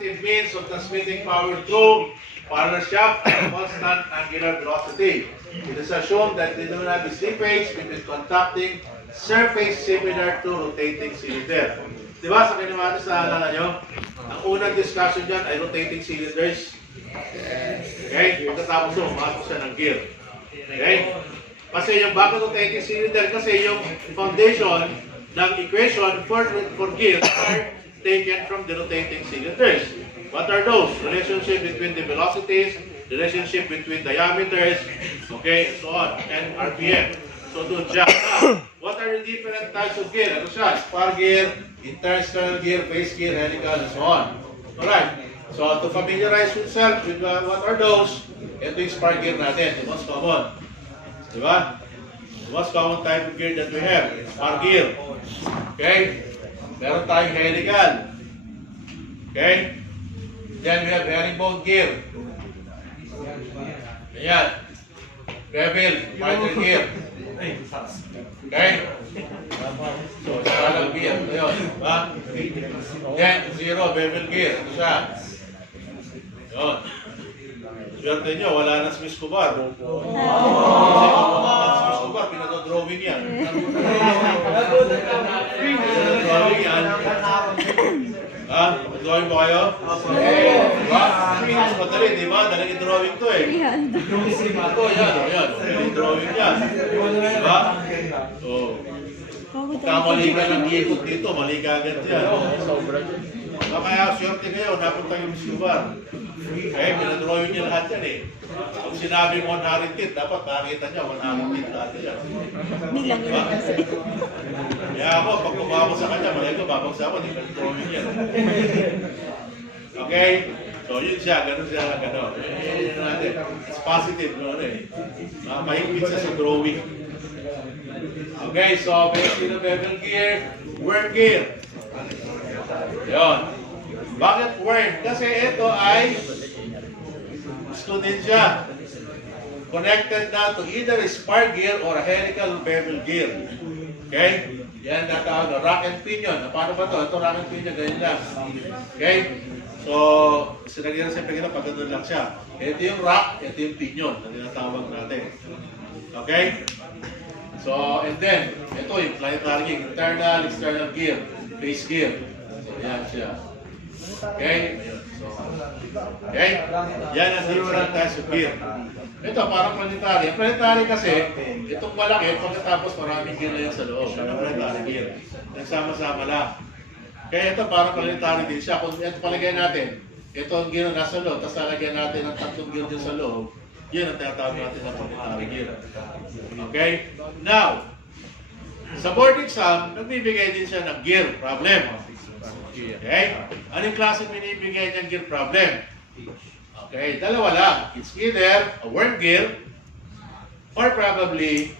means of transmitting power through parallel shaft at constant angular velocity. It is assumed that they do not have slippage between contacting surface similar to rotating cylinder. Diba sa kiniwanan sa alala nyo? Ang unang discussion dyan ay rotating cylinders. Okay? Pagkatapos mo, pumasok siya ng gear. Okay? Kasi yung bakit rotating cylinder, kasi yung foundation ng equation for gear are taken from the rotating cylinders. What are those? Relationship between the velocities, relationship between diameters, okay, so on, and RPM. So doon siya. What are the different types of gear? Ano siya? Spar gear, internal gear, phase gear, helical, and so on. Alright. So to familiarize yourself with what are those, ito yung spar gear natin, the most common. Diba? The most common type of gear that we have, spar gear. Okay? Meron tayong helical. Okay? Then we have herringbone gear. Ayan. Bevel, fighter gear. Okay? So, scala gear. Ayun. Diba? Then, zero, bevel gear. Ito siya. Ayun. Swerte nyo, wala na si Miss Kubar. Kasi kung wala na si Miss Kubar, pinag-drawing yan. Pinag-drawing yan. Ha? Mag-drawing ba kayo? Diba? Mas madali, diba? Daling i-drawing to eh. Ito, yan. Yan. Daling i-drawing yan. Diba? So, pagkamali ka ng ikot dito, mali ka agad yan. Kaya swerte kayo, napunta yung Miss Kubar. Eh, pinadrawing niya lahat yan eh. Kung sinabi mo 100 feet, dapat makita niya 100 feet lahat yan. Bilang yun kasi. Kaya ako, pag kumabot sa kanya, malay ko, babagsa ako, hindi pinadrawing yan. Okay? So, yun siya, ganun siya, ganun. Yun natin. It's positive, no? Mahigpit siya sa drawing. Okay, so, basically the bevel gear, worm gear. Yun. Bakit worm? Kasi ito ay student siya. Connected na to either a spar gear or a helical bevel gear. Okay? Yan natawag na rock and pinion. Paano ba to? Ito rock and pinion, ganyan lang. Okay? So, sinagyan sa pagkita, pagkatun lang siya. Ito yung rock, ito yung pinion na tinatawag natin. Okay? So, and then, ito yung planetary gear, internal, external gear, phase gear. So, yan siya. Okay? So, okay? Yan ang different types of gear. Ito, parang planetary. Ang planetary kasi, itong malaki, pagkatapos maraming gear na yan sa loob. Yan ang planetary gear. Nagsama-sama lang. Kaya ito, parang planetary din siya. Kung ito palagay natin, ito ang gear na nasa loob, tapos lalagyan natin ang tatlong gear din sa loob, yan ang tinatawag natin ng planetary gear. Okay? Now, sa board exam, nagbibigay din siya ng gear problem. Okay? Anong klase binibigay niyang gear problem? Okay, dalawa lang. It's either a worm gear or probably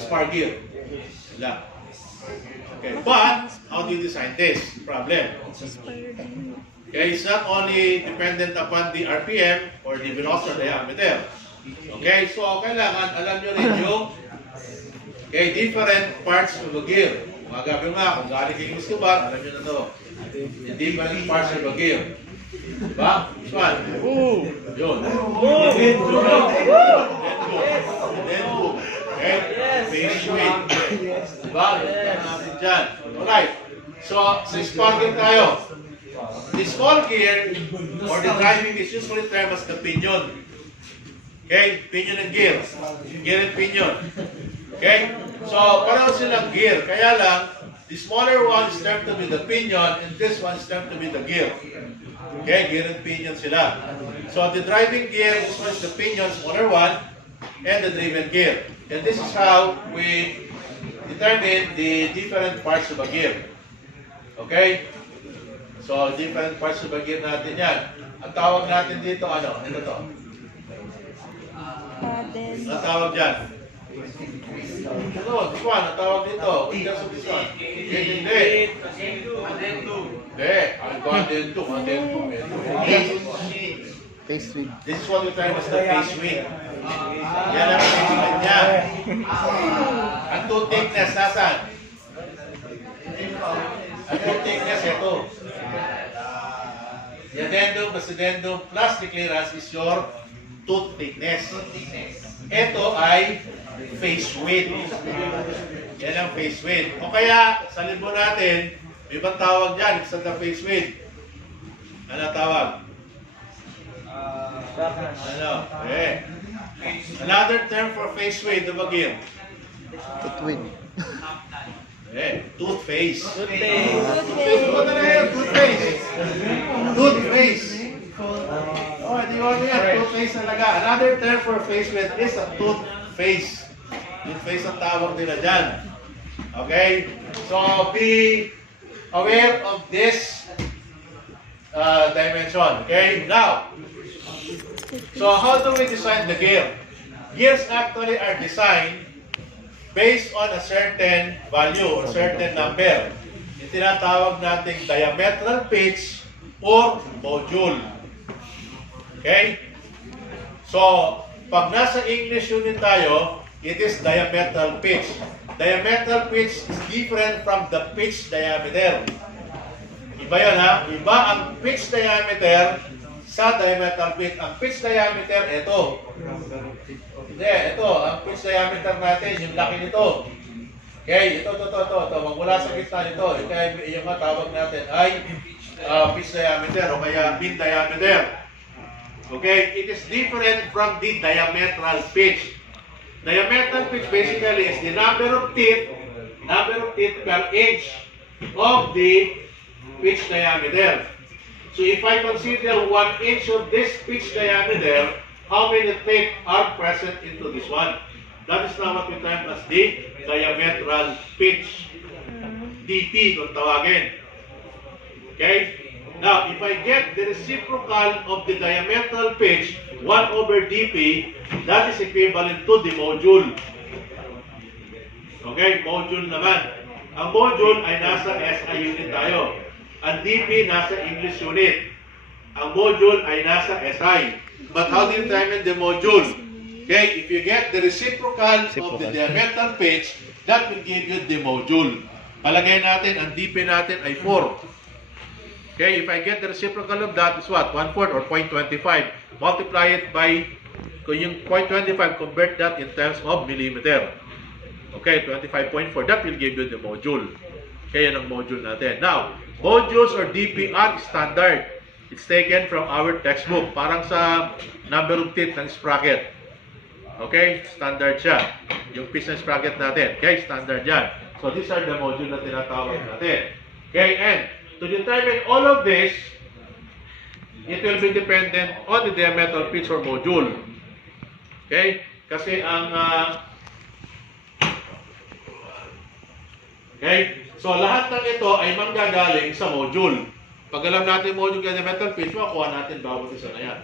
spar gear. Lang. Okay, but how do you design this problem? Okay, it's not only dependent upon the RPM or the velocity diameter. Okay, so kailangan alam nyo rin yung different parts of the gear. Mga gabi mga, kung galing kayo Miss Kubar, alam nyo na to. The different parts of the gear. Diba? This one. Yun. Then boom. Okay? Phase swing. Diba? Natin dyan. Alright. So, sa spar gear tayo. The small gear or the driving is usually termed as the pinion. Okay? Pinion and gear. Gear and pinion. Okay? So, pareho silang gear. Kaya lang, the smaller one is termed to be the pinion and this one is termed to be the gear. Okay? Gear and pinion sila. So, the driving gear, this one is the pinion, smaller one, and the driven gear. And this is how we determine the different parts of a gear. Okay? So, different parts of a gear natin yan. Ang tawag natin dito, ano? Ano to? Ang tawag dyan? Ano? This one, ang tawag dito. Just of this one. Hindi. Hindi. Ang addendum. Addendum. Face swing. This is what we term as the face swing. Yan ang pinigyan niya. Ang two thickness, nasaan? Ang two thickness, ito. The addendum, addendum plus the clearance is your tooth thickness. Ito ay face width. Yan ang face width. O kaya, sa libro natin, may ibang tawag dyan sa the face width. Ano tawag? Ano? Okay. Another term for face width, the bagir. Tutwid. Eh, toothpaste. Toothpaste. Ano na yun? Toothpaste. Toothpaste. Oh, hindi ko ano yan. Toothpaste talaga. Another term for face width is a toothpaste. Toothpaste ang tawag nila dyan. Okay? So, be aware of this dimension. Okay? Now, so how do we design the gear? Gears actually are designed based on a certain value or certain number. Yung tinatawag nating diametral pitch or module. Okay? So, pag nasa English unit tayo, it is diametral pitch. Diametral pitch is different from the pitch diameter. Iba yan ha? Iba ang pitch diameter sa diametral pitch. Ang pitch diameter, ito. Hindi, ito. Ang pitch diameter natin, yung laki nito. Okay, ito. Magmula sa gitna nito. Ito yung matawag natin ay pitch diameter o kaya pin diameter. Okay, it is different from the diametral pitch. Diametral pitch basically is the number of teeth per inch of the pitch diameter. So if I consider 1 inch of this pitch diameter, how many teeth are present into this one? That is now what we term as the diametral pitch. DP kung tawagin. Okay? Now, if I get the reciprocal of the diametral pitch, 1 over dp, that is equivalent to the module. Okay? Module naman. Ang module ay nasa SI unit tayo. Ang dp nasa English unit. Ang module ay nasa SI. But how do you determine the module? Okay? If you get the reciprocal of the diametral pitch, that will give you the module. Palagay natin, ang dp natin ay 4. Okay, if I get the reciprocal of that is what? 1/4 or 0.25. Multiply it by, kung yung 0.25, convert that in terms of millimeter. Okay, 25.4. That will give you the module. Okay, yan ang module natin. Now, modules or DP are standard. It's taken from our textbook. Parang sa number of teeth ng sprocket. Okay, standard siya. Yung piece ng sprocket natin. Okay, standard yan. So, these are the module na tinatawag natin. Okay, and to determine all of this, it will be dependent on the diametral pitch or module. Okay? Kasi ang okay? So lahat ng ito ay manggagaling sa module. Pag alam natin module ng diametral pitch, makuha natin bawat isa na yan.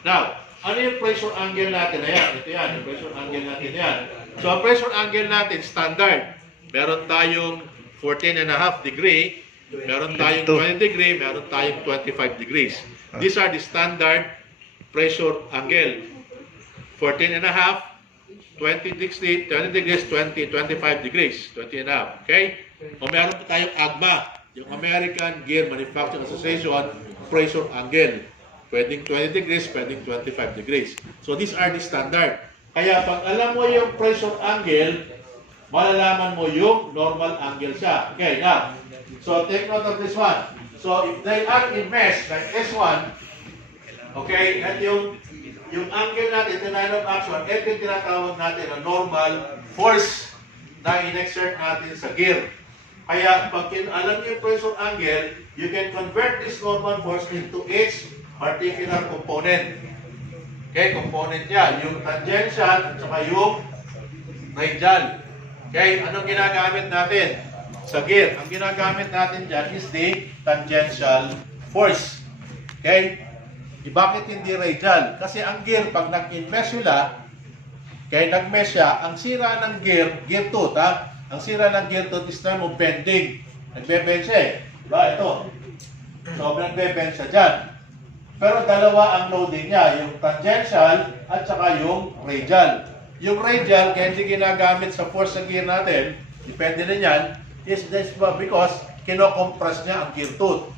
Now, ano yung pressure angle natin na yan? Ito yan, yung pressure angle natin yan. So ang pressure angle natin, standard. Meron tayong 14.5 degree, meron tayong 20 degree, meron tayong 25 degrees. These are the standard pressure angle. 14.5, 20 degrees, 25 degrees, 20.5. Okay? O meron pa tayong AGMA, yung American Gear Manufacturing Association pressure angle. Pwedeng 20 degrees, pwedeng 25 degrees. So these are the standard. Kaya pag alam mo yung pressure angle, malalaman mo yung normal angle siya. Okay, now, so take note of this one. So if they are in mesh like this one, okay, at yung angle natin, the line of action, ito yung tinatawag natin na normal force na in-exert natin sa gear. Kaya pag alam niyo yung pressure angle, you can convert this normal force into its particular component. Okay, component niya, yung tangential at saka yung radial. Okay, anong ginagamit natin sa gear? Ang ginagamit natin dyan is the tangential force. Okay? Bakit hindi radial? Kasi ang gear, pag nag-in-mesh sila, kaya nag-mesh siya, ang sira ng gear tooth, ha? Ang sira ng gear tooth is term of bending. Nagbe-bend siya eh. Diba? Ito. So, nagbe-bend siya dyan. Pero dalawa ang loading niya, yung tangential at saka yung radial. Yung radial, kaya hindi ginagamit sa force sa gear natin, depende na yan, is this because kinocompress niya ang gear tooth.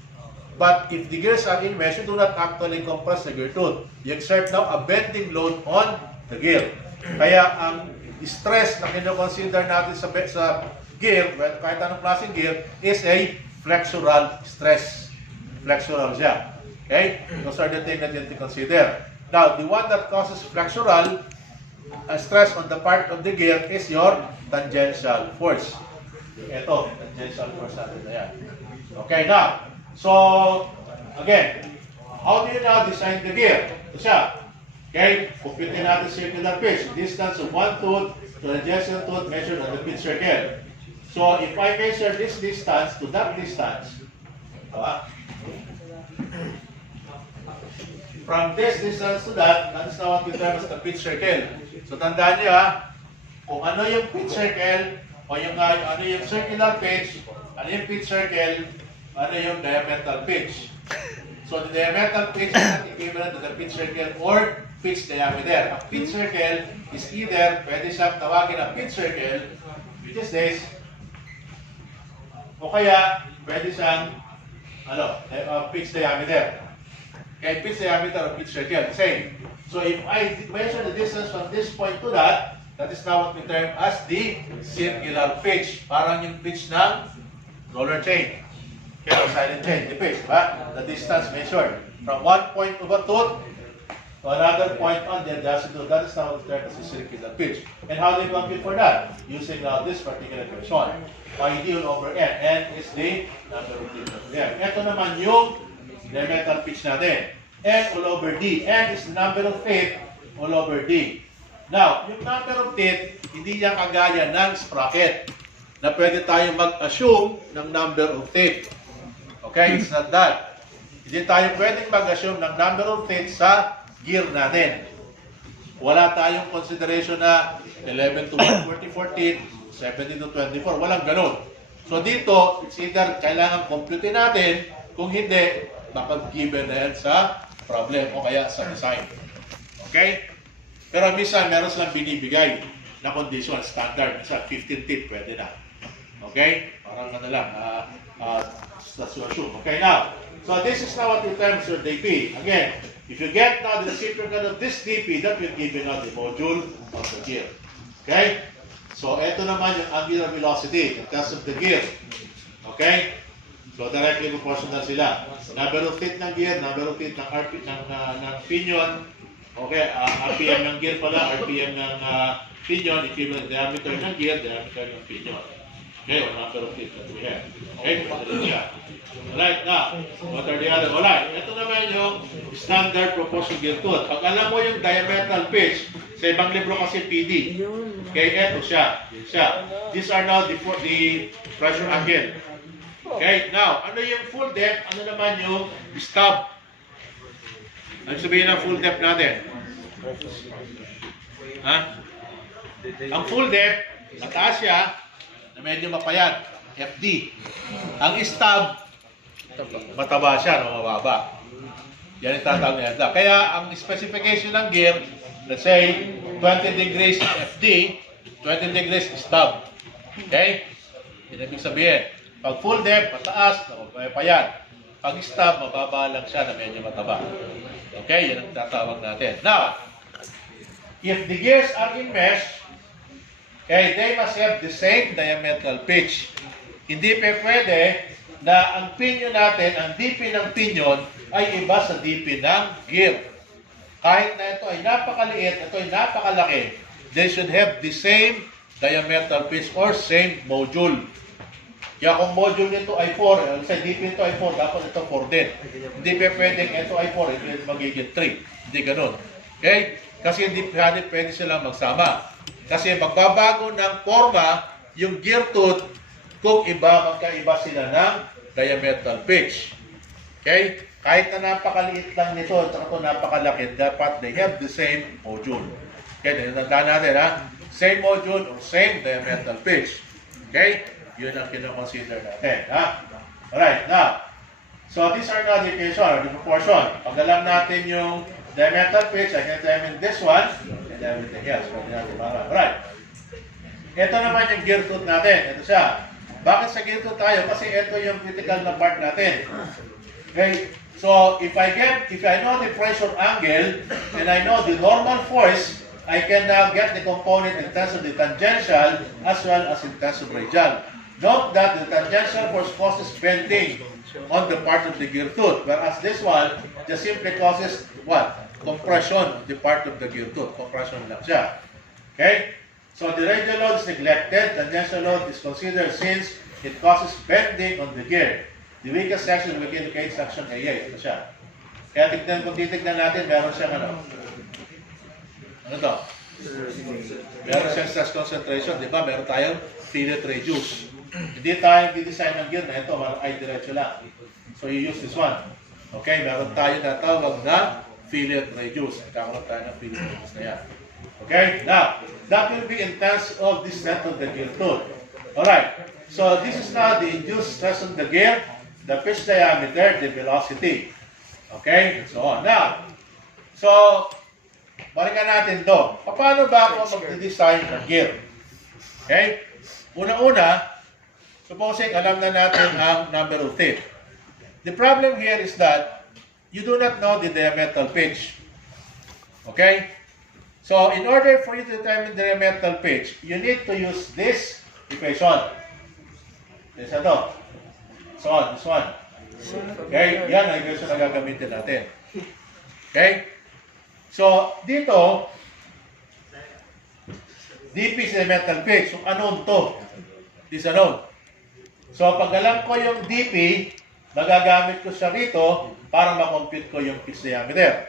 But if the gears are in mesh, you do not actually compress the gear tooth. You exert now a bending load on the gear. Kaya ang stress na kinoconsider natin sa gear, kahit anong klaseng gear, is a flexural stress. Flexural siya. Okay? Those are the things that you have to consider. Now, the one that causes flexural stress on the part of the gear is your tangential force. Ito, tangential force natin na yan. Okay, now, so, again, how do you now design the gear? Ito siya. Okay, computin natin circular pitch. Distance of one tooth to the adjacent tooth measured on the pitch circle. So, if I measure this distance to that distance, from this distance to that is now what we term as the pitch circle. So, tandaan niyo kung ano yung pitch circle, o yung, ano yung circular pitch, ano yung pitch circle, ano yung diametral pitch. So, the diametral pitch is not equivalent to the pitch circle or pitch diameter. A pitch circle is either, pwede siyang tawagin na pitch circle, which is this, o kaya, pwede siyang, pitch diameter. Okay, pitch diameter or pitch circle, same. So, if I measure the distance from this point to that is now what we term as the circular pitch. Parang yung pitch ng roller chain. Okay, silent chain, the pitch, diba? The distance measured from one point of a tooth to another point on the adjacent tooth. That is now what we term as the circular pitch. And how do you compute for that? Using now this particular equation. ID over N. N is the number of teeth. Ito naman yung diametral pitch natin. N all over D. N is the number of teeth all over D. Now, yung number of teeth, hindi niya kagaya ng sprocket na pwede tayong mag-assume ng number of teeth. Okay? It's not that. Hindi tayo pwedeng mag-assume ng number of teeth sa gear natin. Wala tayong consideration na 11 to 144 teeth, 17 to 24. Walang ganun. So dito, it's either kailangan computein natin, kung hindi, baka given na yan sa problem o kaya sa design. Okay? Pero minsan, meron silang binibigay na condition, standard. Minsan, 15 teeth, pwede na. Okay? Parang ano lang, assume. Okay, now, so this is now what we term your DP. Again, if you get now the reciprocal of this DP, that will give you now the module of the gear. Okay? So, ito naman yung angular velocity, the test of the gear. Okay? So, directly proportional sila. Number of teeth ng gear, number of teeth ng pinion. Okay, RPM ng gear pala, RPM ng pinion, equivalent diameter ng gear, diameter ng pinion. Okay, or number of teeth that we have. Okay, alright, now, what are the other? Alright, ito naman yung standard proportional gear tooth. Pag alam mo yung diametral pitch, sa ibang libro kasi PD. Okay, eto siya. These are now the pressure angle. Okay, now, ano yung full depth? Ano naman yung stub? Ano sabihin ng full depth natin? Ang full depth, mataas siya, na medyo mapayat, FD. Ang stub, mataba siya, no, mababa. Yan yung tatawag na yan. Kaya ang specification ng gear, let's say 20 degrees FD, 20 degrees stub. Okay? Yan ibig sabihin. Pag full depth, mataas, payat. Pag stub, mababa lang siya na medyo mataba. Okay? Yan ang tatawag natin. Now, if the gears are in mesh, okay, they must have the same diametral pitch. Hindi pa pwede na ang pinion natin, ang DP ng pinion, ay iba sa DP ng gear. Kahit na ito ay napakaliit, ito ay napakalaki, they should have the same diametral pitch or same module. Kaya kung module nito ay 4, sa DP nito ay 4, dapat ito 4 din. Hindi pa pwedeng ito ay 4, ito magiging 3. Hindi ganun. Okay? Kasi hindi pwede silang magsama. Kasi magbabago ng forma yung gear tooth kung magkaiba sila ng diametral pitch. Okay? Kahit na napakaliit lang nito at ito napakalaki, dapat they have the same module. Okay? Tandaan natin, same module or same diametral pitch. Okay? Yun ang kinoconsider natin. Alright, now, so these are now the equation or the proportion. Pag alam natin yung diametral pitch, I can determine this one and everything else. Alright. Ito naman yung gear tooth natin. Ito siya. Bakit sa gear tooth tayo? Kasi ito yung critical na part natin. Okay? So, if I know the pressure angle, and I know the normal force, I can now get the component in terms of the tangential as well as in terms of radial. Note that the tangential force causes bending on the part of the gear tooth, whereas this one just simply causes what? Compression on the part of the gear tooth. Compression lang siya. Okay? So the radial load is neglected. Tangential load is considered since it causes bending on the gear. The weakest section will indicate section AA. Ito siya. Kaya kung titignan natin, meron siyang ano to? Meron siyang stress concentration, di ba? Meron tayong fillet radius. Hindi tayo di-design ng gear na ito, ay diretso lang. So you use this one. Okay, meron tayo na tawag na fillet radius. Nagkakaroon tayo ng fillet radius na yan. Okay, now, that will be in terms of the strength of the gear tooth. Alright, so this is now the induced stress on the gear, the pitch diameter, the velocity. Okay, so on. Now, so, balikan natin to. Paano ba ako mag-design ng gear? Okay? Una-una, supposing alam na natin ang number of teeth. The problem here is that you do not know the diametral pitch. Okay? So, in order for you to determine the diametral pitch, you need to use this equation. This ito. So, this one. Okay? Yan ang equation na gagamitin natin. Okay? So, dito, DP is the metal pitch. So, unknown to. This unknown. So, pag alam ko yung DP, magagamit ko siya rito para makompute ko yung pitch diameter.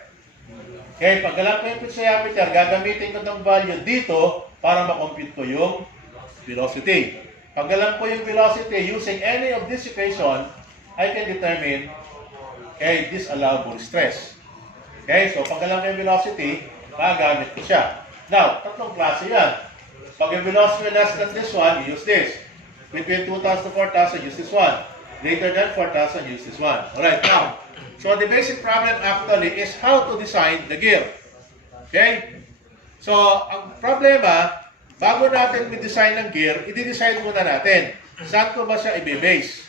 Okay, pag alam ko yung pitch diameter, gagamitin ko ng value dito para makompute ko yung velocity. Pag alam ko yung velocity, using any of this equation, I can determine, okay, this allowable stress. Okay, so pag alam ko yung velocity, gagamit ko siya. Now, tatlong klase yan. Pag yung velocity less than this one, use this. Between 2,000 to 4,000, use this one. Greater than 4,000, use this one. Alright, now, so the basic problem actually is how to design the gear. Okay? So, ang problema, bago natin i-design ng gear, i-design muna natin. Saan ko ba siya i-base?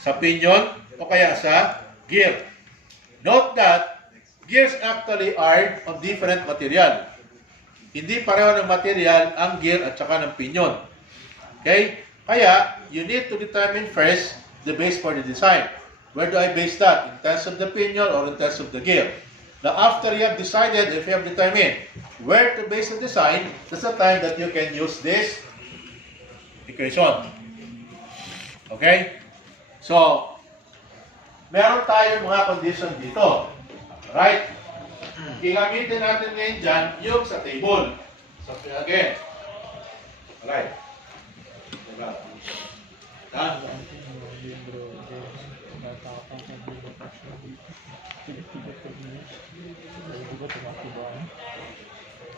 Sa pinion o kaya sa gear? Note that gears actually are of different material. Hindi pareho ng material ang gear at saka ng pinion. Okay? Kaya, you need to determine first the base for the design. Where do I base that? In terms of the pinion or in terms of the gear? Now, after you have decided, if you have determined where to base the design, that's the time that you can use this equation. Okay? So, meron tayong mga condition dito. Right? Gagamitin natin ngayon dyan yung sa table. So, again. Alright. Diba? Ha?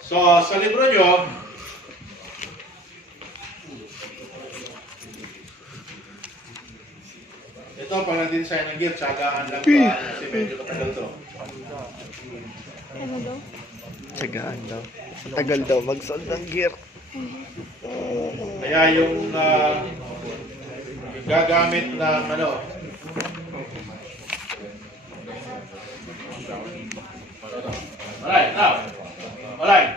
So, sa libro nyo, ito, pag nag-design ng gear, tsagaan lang ba? Kasi medyo katagal to. Ano daw? Tsagaan daw. Tagal daw mag-solve ng gear. Kaya yung gagamit ng ano, alright, now. Alright.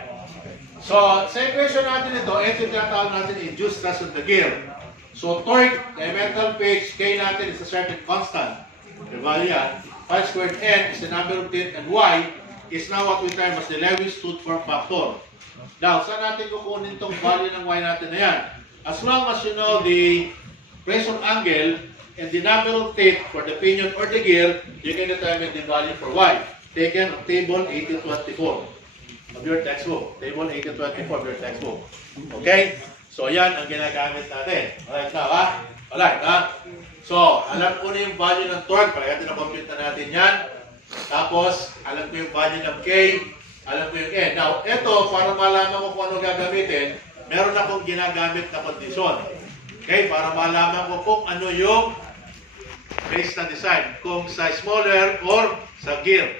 So, sa equation natin ito, ito yung tinatawag natin induced stress on the gear. So, torque, diametral pitch, K natin is a certain constant. Diba yan? Pi squared N is the number of teeth, and Y is now what we term as the Lewis tooth form factor. Now, saan natin kukunin itong value ng Y natin na yan? As long as you know the pressure angle and the number of teeth for the pinion or the gear, you can determine the value for Y. Taken on table 1824 of your textbook. Table 1824 of your textbook. Okay? So, yan ang ginagamit natin. Alright now, ha? Alright, ha? So, alam ko na yung value ng torque. Kaya na-compute na natin yan. Tapos, alam ko yung value ng K. Alam ko yung N. Now, ito, para malaman ko kung ano gagamitin, meron akong ginagamit na kondisyon. Okay? Para malaman ko kung ano yung base na design. Kung sa smaller or sa gear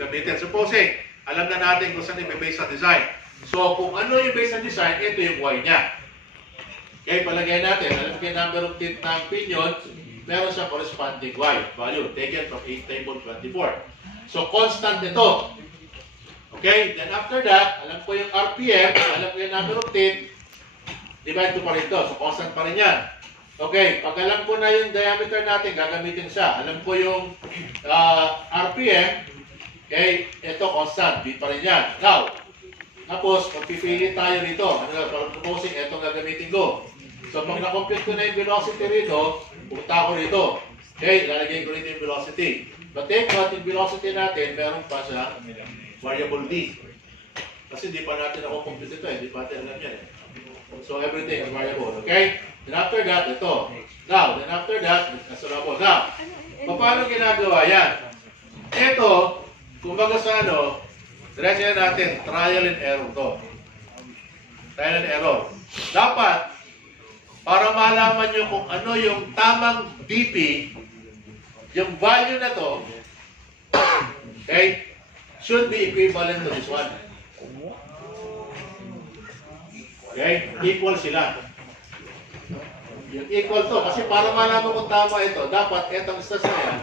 gamitin. Supposing, alam na natin kung saan yung base na design. So, kung ano yung base na design, ito yung Y niya. Okay, palagay natin. Alam ko yung number of teeth ng pinion. meron siya corresponding Y value taken from table 24. So, constant ito. Okay? Then after that, alam ko yung RPM, alam ko yung number of teeth, divide ko pa rin ito. So, constant pa rin yan. Okay, pag alam ko na yung diameter natin, gagamitin siya. Alam ko yung RPM, okay, ito constant, B pa rin yan. Now, tapos, magpipili tayo rito. Ano na, para proposing, ito gagamitin ko. So, pag na-compute ko na yung velocity rito, punta ako rito. Okay, lalagay ko rito yung velocity. But take note, yung velocity natin, meron pa siya variable D. Kasi hindi pa natin ako-compute ito, hindi pa natin alam yan. So, everything is variable, okay? Then after that, ito. Now, then after that, nasunabot. Now, paano ginagawa yan? Ito, kumbaga sa ano, diretso na natin, trial and error to. Trial and error. Dapat, para malaman nyo kung ano yung tamang BP, yung value na to, okay, should be equivalent to this one. Okay? Equal sila. Yung equal to. Kasi para malaman kung tama ito, dapat itong stress na yan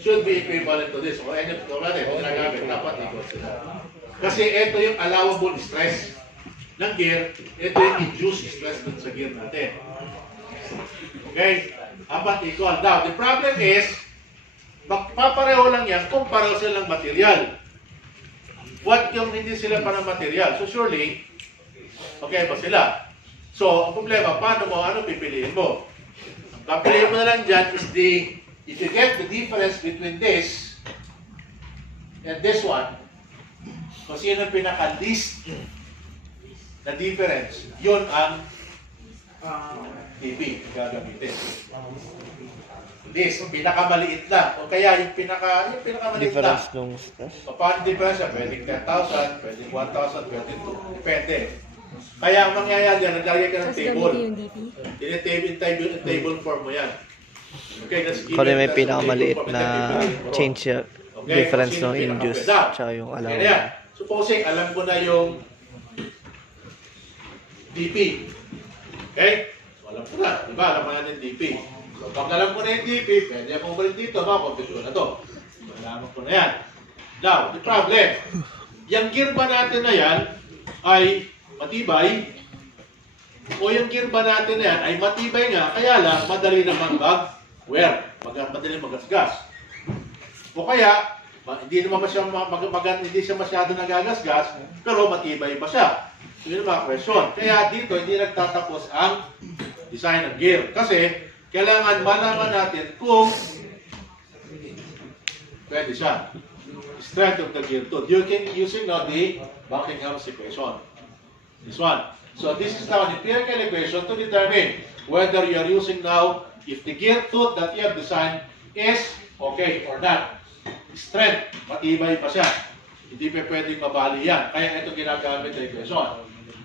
should be equivalent to this. O any ginagamit, dapat equal sila. Kasi ito yung allowable stress ng gear. Ito yung induced stress dun sa gear natin. Okay? Dapat equal. Now, the problem is, papareho lang yan kung pareho silang material. What yung hindi sila para material? So surely, okay ba sila? So, ang problema, paano mo, ano pipiliin mo? Ang pipiliin mo na lang dyan is if you get the difference between this and this one, kung sino ang pinaka-least na difference, yun ang TP gagamitin. This, pinakamaliit lang. O kaya yung pinakamaliit Difference lang. nung stress. So, paano difference? Pwedeng 10,000, pwedeng 1,000, pwedeng 2. Depende. Kaya ang mangyayari yan, naglagay ka ng Tapos table. gamitin yung DP. In table form mo yan. Okay, that's Kung may pinakamaliit na change difference ng induce tsaka yung Kaya allowable. yan. Supposing, alam ko na yung DP. Okay? So, alam ko na. Diba? Alam ko na yung DP. So, pag alam ko na yung DP, pwede akong balik dito. Makakompute ko na to. Alam ko na yan. Now, the problem. Yung gear ba natin na yan ay matibay? O yung gear ba natin na yan ay matibay nga, kaya lang madali namang mag-wear. Madali magasgas. O kaya, hindi siya masyado nagagasgas, pero matibay pa siya. So, yun ang mga question. Kaya dito, hindi nagtatapos ang design ng gear. Kasi, kailangan malaman natin kung pwede siya. Strength of the gear tooth. You can using now the Buckingham's equation. This one. So this is now an empirical equation to determine whether you are using now if the gear tooth that you have designed is okay or not. Strength, matibay pa siya. Hindi pa pwedeng mabali yan. Kaya ito ginagamit na equation.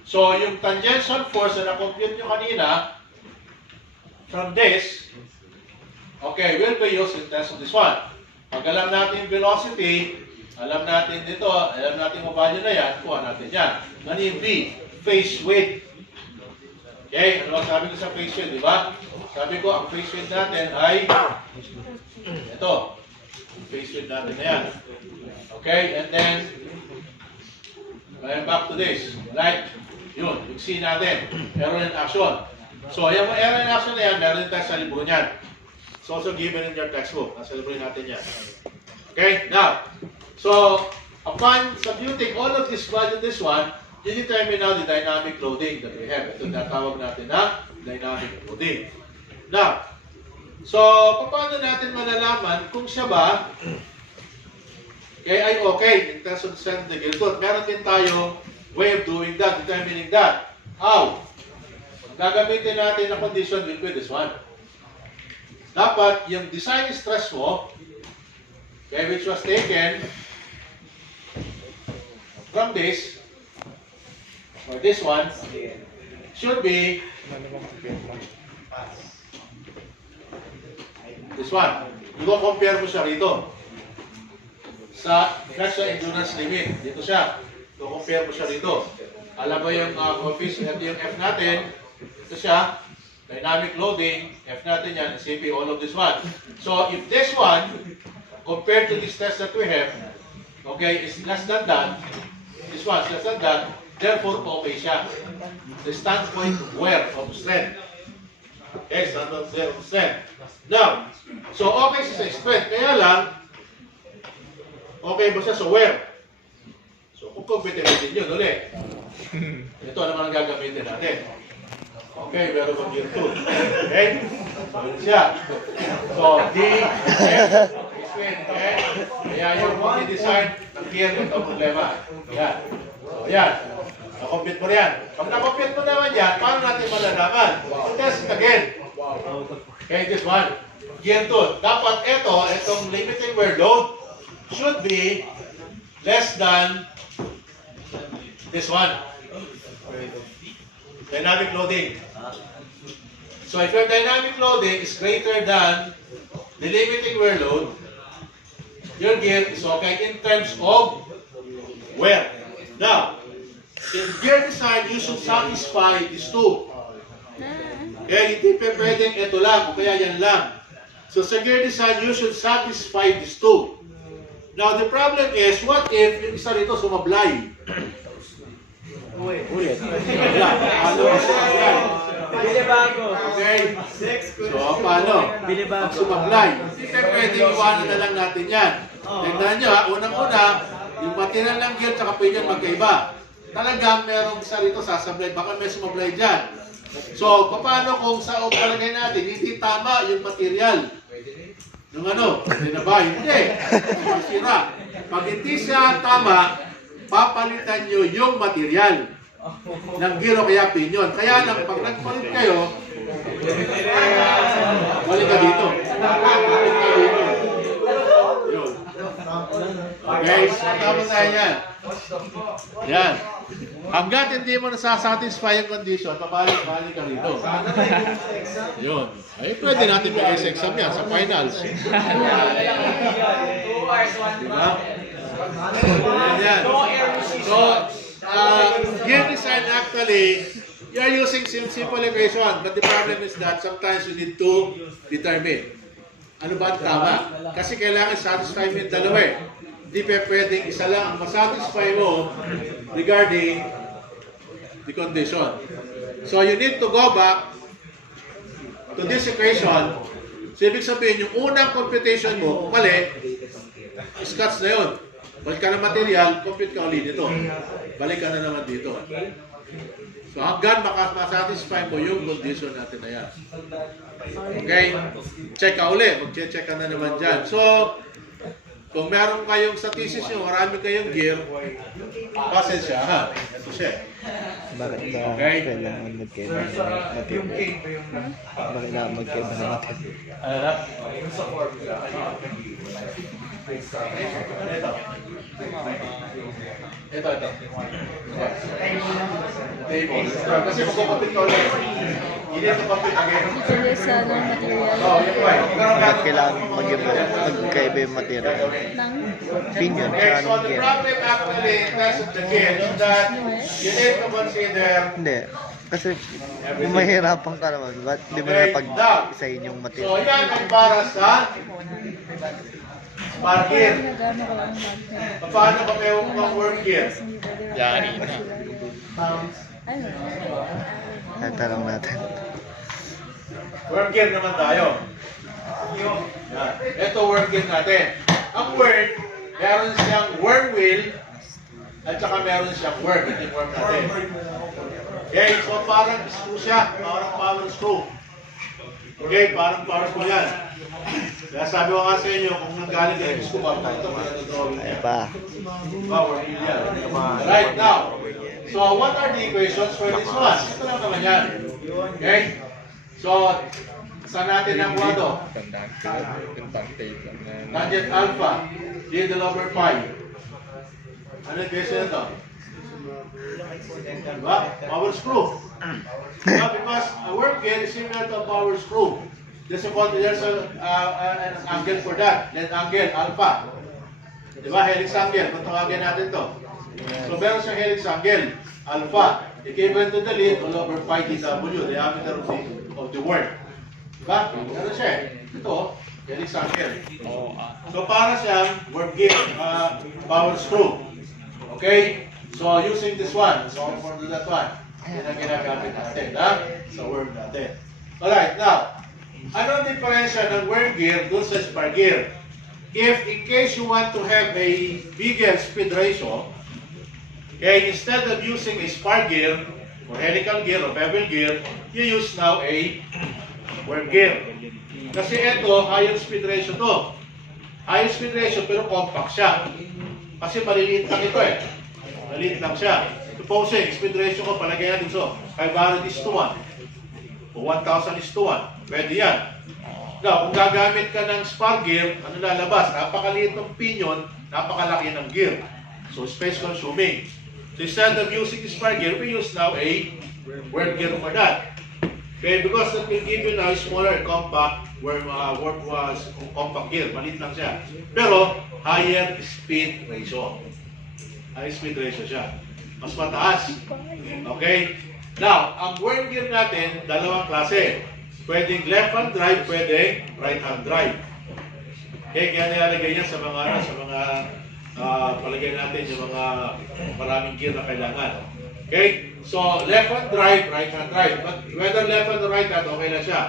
So yung tangential force na na-compute nyo kanina from this, okay, will be used in terms of this one. Pag alam natin velocity, alam natin dito, alam natin yung value na yan, kuha natin yan. Ano yung B? Phase width. Okay, ano ba sabi ko sa phase width, di ba? Sabi ko, ang phase width natin ay ito. Phase width natin na yan. Okay, and then back to this. Right? Yun, yung C natin. Error in action. So, yung error in action na yan, meron tayo sa libro niyan. It's also given in your textbook. Nasa libro natin yan. Okay, now, so, upon substituting all of this value, this one, you determine now the dynamic loading that we have. Ito natawag natin na dynamic loading. Now, so, paano natin malalaman kung siya ba ay okay in terms of the strength of the gear tooth? Meron din tayo way of doing that, determining that. How? Gagamitin natin ang condition will be this one. Dapat yung design stress mo, okay, which was taken from this, or this one, should be this one. I-compare mo siya rito. Sa endurance limit, dito siya. I-compare mo siya rito. Alam mo yung coefficient, ito yung F natin. Ito siya. Dynamic loading, F natin yan, isipin all of this one. So, if this one, compared to this test that we have, okay, is less than that, this one is less than that, therefore, okay siya. The standpoint of wear of strength. Okay, standpoint of wear of strength. Now, so okay siya sa strength, kaya lang, okay ba siya sa wear? So, kung competitive din yun, ulit. Ito naman ang gagamitin natin. Okay, meron ba gear 2? Okay? So, yun siya. So, D, F, swing, okay? Kaya yung design ng gear, ito ang problema. Yan. So, yan. Na-compute mo yan. Pag na-compute mo naman yan, paano natin malalaman? So, test it again. Okay, this one. Gear 2. Dapat itong limiting wear load should be less than this one. Dynamic loading. So if your dynamic loading is greater than the limiting wear load, your gear is okay in terms of wear. Now, in gear design, you should satisfy these two. Kaya hindi pwedeng ito lang o kaya yan lang. So sa gear design, you should satisfy these two. Now, the problem is, what if yung isa rito sumablay? Ulit. Ano ba sumablay? Bilibago. Okay. So, paano? Pag sumablay, hindi pwede iwanan na lang natin yan. Tignan nyo ha, unang-una, yung material ng gear tsaka pinion magkaiba. Talagang merong isa rito sasablay, baka may sumablay dyan. So, paano kung sa palagay natin, hindi tama yung material? Yung ano, hindi na ba? Hindi. Masira. Pag hindi siya tama, papalitan nyo yung material ng gear o kaya pinion. Kaya lang, pag nagpalit kayo, balik ka dito. Yun. Okay, so tapos tayo yan. Yan. Hanggat hindi mo nasasatisfy yung condition, pabalik-balik ka rito. Yun. Ay, pwede natin mag sa exam yan, sa finals. 2 hours, 1 Diba? Yan. So, gear design actually, you are using simple equation, but the problem is that sometimes you need to determine. Ano ba ang tama? Kasi kailangan satisfy mo yung dalawa eh. Hindi pwedeng isa lang ang masatisfy mo regarding the condition. So you need to go back to this equation. So ibig sabihin, yung unang computation mo, mali, scratch na yun. Balik ka ng material, compute ka ulit dito. Balik ka na naman dito. So hanggang masatisfy mo yung condition natin na yan. Okay? Check ka ulit. Mag-check ka na naman dyan. So, kung meron kayong sa thesis nyo, marami kayong gear, pasensya ha. Ito siya. Bakit ba kailangan magkaiba ng material? Bakit kailangan magkaiba ng material? Ano na? Ito. Table. Kasi magkakapit ka ulit. Hindi ito kapit again. Actually, sa material Oh, yun ba? Bakit kailangan magkaiba yung material? ng Pinion, Okay, tsaka so ng the gear. problem actually test the gear is that you need to consider Hindi. Kasi kung mahirapan ka naman, ba't di mo na pag-isahin yung so material? yan ay para sa spark gear. nagano ko lang magnet. Paano ba may mga work gear? Yari na. Ano? Tatanong natin. Work gear naman tayo. Yan. Ito work gear natin. Ang work, meron siyang worm wheel at saka meron siyang worm. Ito yung worm natin. Okay, so parang screw siya. Parang power screw. Okay, parang power screw yan. Kaya sabi ko nga sa inyo, kung nanggaling kayo screw, parang ito, Ay pa. power wheel yan. Right now, so what are the equations for this one? Ito lang naman yan. Okay? So, saan natin ang wado? Tangent alpha, d del over pi. Ano yung equation ito? Diba? Power screw. Diba? Because a work gear is similar to a power screw. There's an angle for that. That angle, alpha. Diba? Helix angle. Kung tawagin natin to. So, meron siyang helix angle, alpha. Equivalent to the lead all over pi dw, diameter of of the worm. Diba? Ano siya eh? Ito, helix angle. So para siyang worm gear, power screw. Okay? So using this one, so for that one, yun ang ginagamit natin, ha? Sa worm natin. Alright, now, ano ang diferensya ng worm gear dun sa spar gear? If in case you want to have a bigger speed ratio, okay, instead of using a spar gear, or helical gear, or bevel gear, you use now a worm gear. Kasi ito, higher speed ratio to. Higher speed ratio pero compact siya. Kasi maliliit lang ito eh. Maliit lang siya. Supposing, speed ratio ko palagay natin so, 500:1 o 1,000:1. Pwede yan. Now, kung gagamit ka ng spar gear, ano lalabas? Napakaliit ng pinion, napakalaki ng gear. So, space consuming. So, instead of using spar gear, we use now a worm gear for that. Okay, because that will give you now a smaller compact worm was compact gear. Maliit lang siya. Pero, higher speed ratio. High speed ratio siya. Mas mataas. Okay? Now, ang worm gear natin, dalawang klase. Pwedeng left hand drive, pwedeng right hand drive. Okay, kaya nilalagay yan sa mga palagay natin yung mga maraming gear na kailangan. Okay? So, left hand drive, right hand drive. But whether left hand or right hand, okay na siya.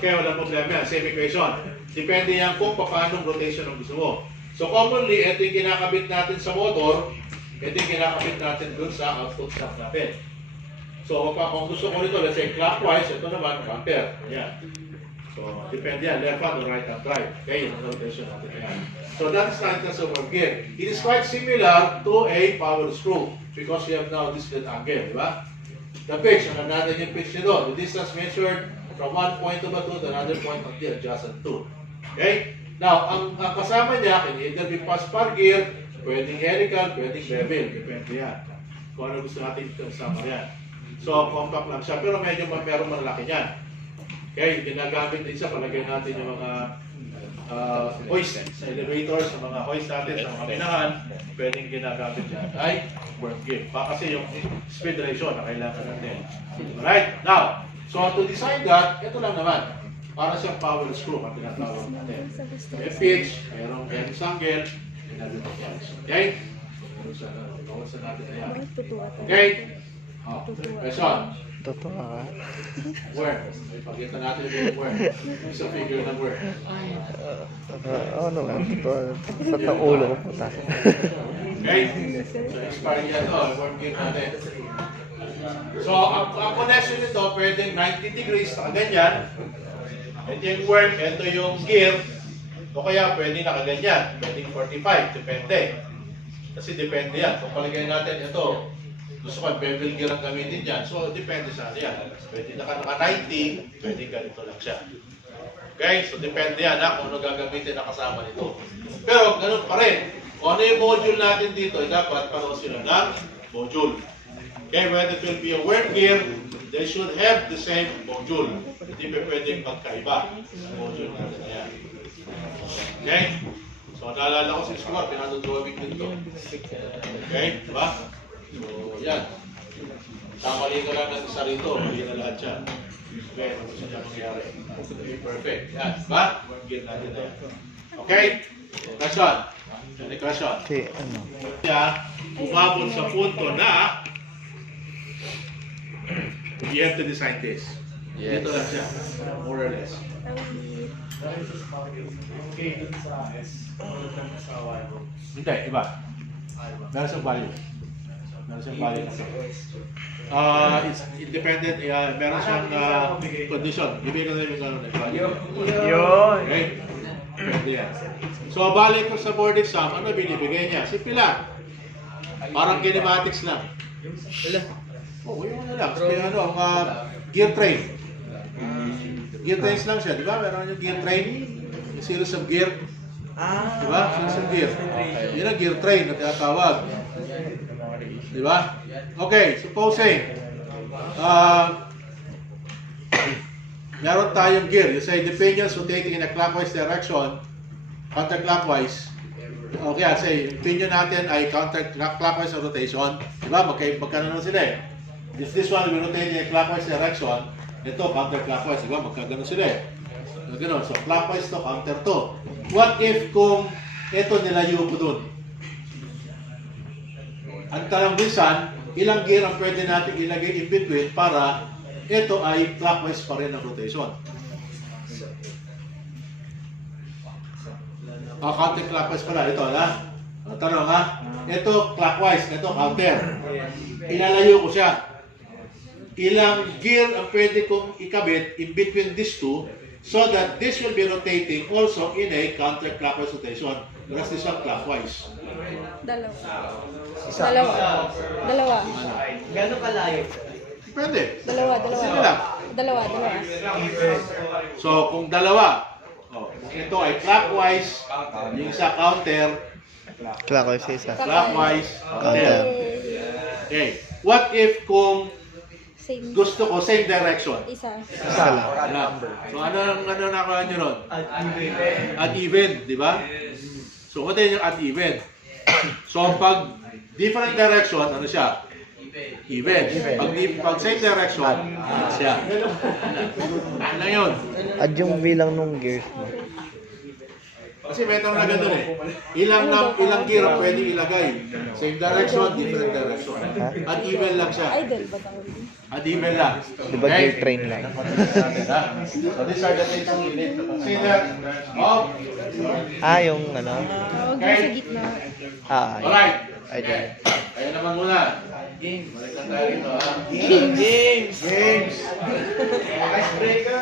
Okay, walang problema yan. Same equation. Depende yan kung paano rotation ang gusto mo. So, commonly, ito yung kinakabit natin sa motor, ito yung kinakabit natin dun sa output shaft natin. So, kung gusto ko nito, let's say clockwise, ito naman, counter. Ayan. So, depende yan, left hand or right hand drive. Okay, yung rotation natin. Ayan. So, that is not the worm gear. It is quite similar to a power screw because we have now this good angle, di ba? The pitch, ano natin yung pitch nito? The distance measured from one point of the to another point of the adjacent to. Okay? Now, ang kasama niya, can either be spar gear, pwedeng helical, pwedeng bevel. Depende yan. Kung ano gusto natin kasama yan. So, compact lang siya. Pero medyo meron malaki yan. Okay, ginagamit din siya. Palagay natin yung mga hoist sa elevator, sa mga hoist natin, sa mga pinahan. Pwedeng ginagamit yan ay worm gear. Kasi yung speed ratio na kailangan natin. Alright, now, so to design that, ito lang naman. Para siyang power screw ang tinatawag natin. May pitch, mayroong helix angle, okay? Bawasan natin na yan. Okay? Question. Totoo ka. Where? Ipakita natin yung where. Isa figure ng where. Oo naman, totoo. Sa ulo ko puta. Okay? So, expiring yan ito. Worm gear natin. So, ang connection nito, pwedeng 90 degrees na ganyan. Ito yung worm, ito yung gear. O kaya pwede nakaganyan. Pwedeng 45, depende. Kasi depende yan. Kung palagay natin ito, gusto ko bevel gear ang gamitin dyan. So, depende sa yan. Pwede naka-90, pwede ganito lang siya. Okay? So, depende yan kung ano gagamitin na kasama nito. Pero, ganun pa rin. Kung ano yung module natin dito, dapat pareho sila ng module. Okay? Whether it will be a worm gear, they should have the same module. Hindi pa pwedeng magkaiba sa module natin na yan. Okay? So, naalala ko si Square, pinatodrawing din ito. Okay? Diba? So, yan. Kamali ka lang ng isa rito, mali na lahat yan. Okay, ano gusto niya mangyari? Okay, perfect. Yan, diba? Worm-gear natin na yan. Okay? Question. Any question? Si ano? Kaya, umabot sa punto na you have to design this. Yes. Dito lang siya. More or less. Hindi, iba. Meron siyang value. Meron siyang value kasi. It's independent, meron siyang condition. Ibigay ko na yung gano'n. Yun! Okay? Pwede yan. So, balik ko sa board exam, ano binibigay niya? Simple lang. Parang kinematics lang. Oo, yung ano lang. Kaya ano, ang gear train. Gear trains lang siya, di ba? Meron yung gear train. Yung series of gear. Di ba? Series of gear. Yun ang gear train na tinatawag. Di ba? Okay, supposing meron tayong gear. You say the pinions rotating in a clockwise direction, counterclockwise. Okay, say, pinion natin ay counterclockwise rotation. Di ba? Magkano sila eh. This one will rotate in a clockwise direction. Ito, counterclockwise. Diba? Magkaganon sila eh. Ganon. So, clockwise to, counter to. What if kung ito nilayo ko dun? Ang tanong minsan, ilang gear ang pwede natin ilagay in between para ito ay clockwise pa rin ang rotation. Counterclockwise pala. Ito, ha? Ang tanong, ha? Ito, clockwise. Ito, counter. Ilalayo ko siya. Ilang gear ang pwede kong ikabit in between these two so that this will be rotating also in a counterclockwise rotation. Whereas this one clockwise. Dalawa. Dalawa. Gano'ng kalayo? Pwede. Dalawa. Sige lang. Dalawa. So, kung dalawa, ito ay clockwise, yung isa counter, Clockwise isa. clockwise, Counter. counter. Okay. What if kung Same. gusto ko same direction? Isa. Isa lang. So, ano nakuha nyo ron? At even, di ba? So, kung yung at even. So, pag different direction, ano siya? Even. Pag same direction, siya. Ano lang yun? At yung bilang nung gears mo. Kasi may tanong na gano'n eh. Ilang gear ang pwede ilagay? Same direction, different direction. At even lang siya. Idol ba tawag? At even lang. Di ba gear train lang? So these are the things you need to consider. Oh. Yung ano? Huwag mo sa gitna. Alright. Idol. Kaya naman muna. Balik na tayo rito, ha? Games! Icebreaker!